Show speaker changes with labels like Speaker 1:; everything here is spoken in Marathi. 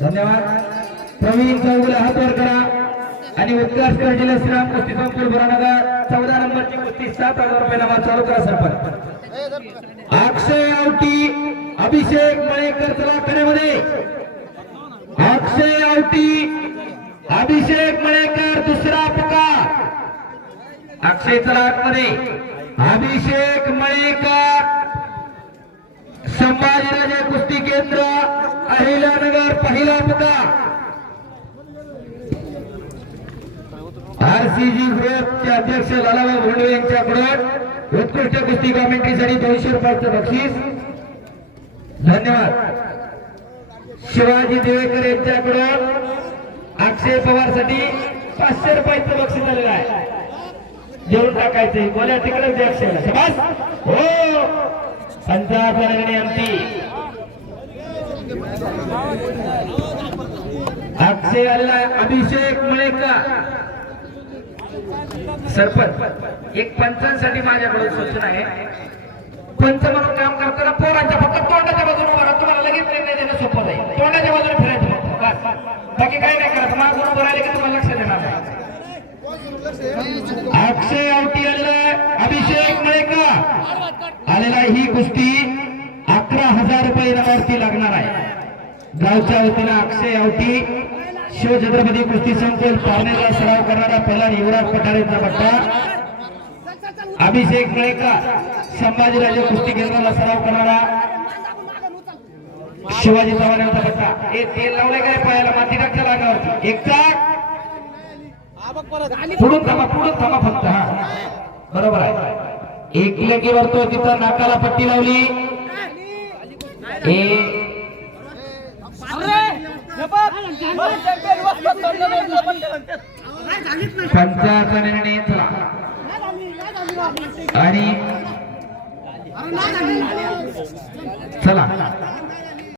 Speaker 1: धन्यवाद. प्रवीण चौधरी हात वर करा. आणि उत्कर्ष जिल्हा श्रीराम कुस्ती संकुल बुरानगर चौदा नंबरची कुस्ती सात हजार रुपये माल चालू करा सरपंच. अक्षय आवटी अभिषेक मळेकर चला कडेमध्ये अक्षय आवटी अभिषेक मळेकर दुसरा पका अक्षय चला आतमध्ये. अभिषेक मयेकर पहिला मुद्दा. आरसीजी ग्रुपचे अध्यक्ष लालाभाई भोंडवे यांच्याकडून उत्कृष्ट कुस्ती कॉमेंट्रीसाठी दोनशे रुपयाचं बक्षीस. धन्यवाद. शिवाजी देवेकर यांच्याकडून अक्षय पवारसाठी पाचशे रुपयाचं बक्षीस झालेलं आहे. घेऊन टाकायचंय. बोल्या तिकडे द्या अक्षयला. हो. पंचाहत्तर आमची अक्षय आलेला अभिषेक मळेकर. सरपंच एक पंचांसाठी माझ्याकडून सूचना आहे. पंच म्हणून काम करताना पोरांच्या फक्त तोंडाच्या बाजूने उभा राहा. तुम्हाला लगेच निर्णय देणं सोपं जाईल. तोंडाच्या बाजूने फिरायचं बाकी काय नाही करायचं माझ्या उभं राहिले की तुम्हाला लक्ष देणार नाही. अक्षय अवटी आलेला अभिषेक मळेकर. आलेला ही कुस्ती. गावच्या वतीनं अक्षय आवटी शिवछत्रपती कुस्ती संकुल पारनेचा सराव करणारा पहिला युवराज पठारेचा पट्टा अभिषेक मळेकर संभाजीराजे कुस्ती केंद्राला सराव करणारा शिवाजी चव्हाण यांचा पट्टा हे तेल लावले काय पायाला? माती टाकच्या रागावरती एक पुढून थांबा पुढून थांबा फक्त हा. बरोबर आहे. एक लेकी तो तिथं नाकाला पट्टी लावली. हे पंचाचा निर्णय चला आणि चला.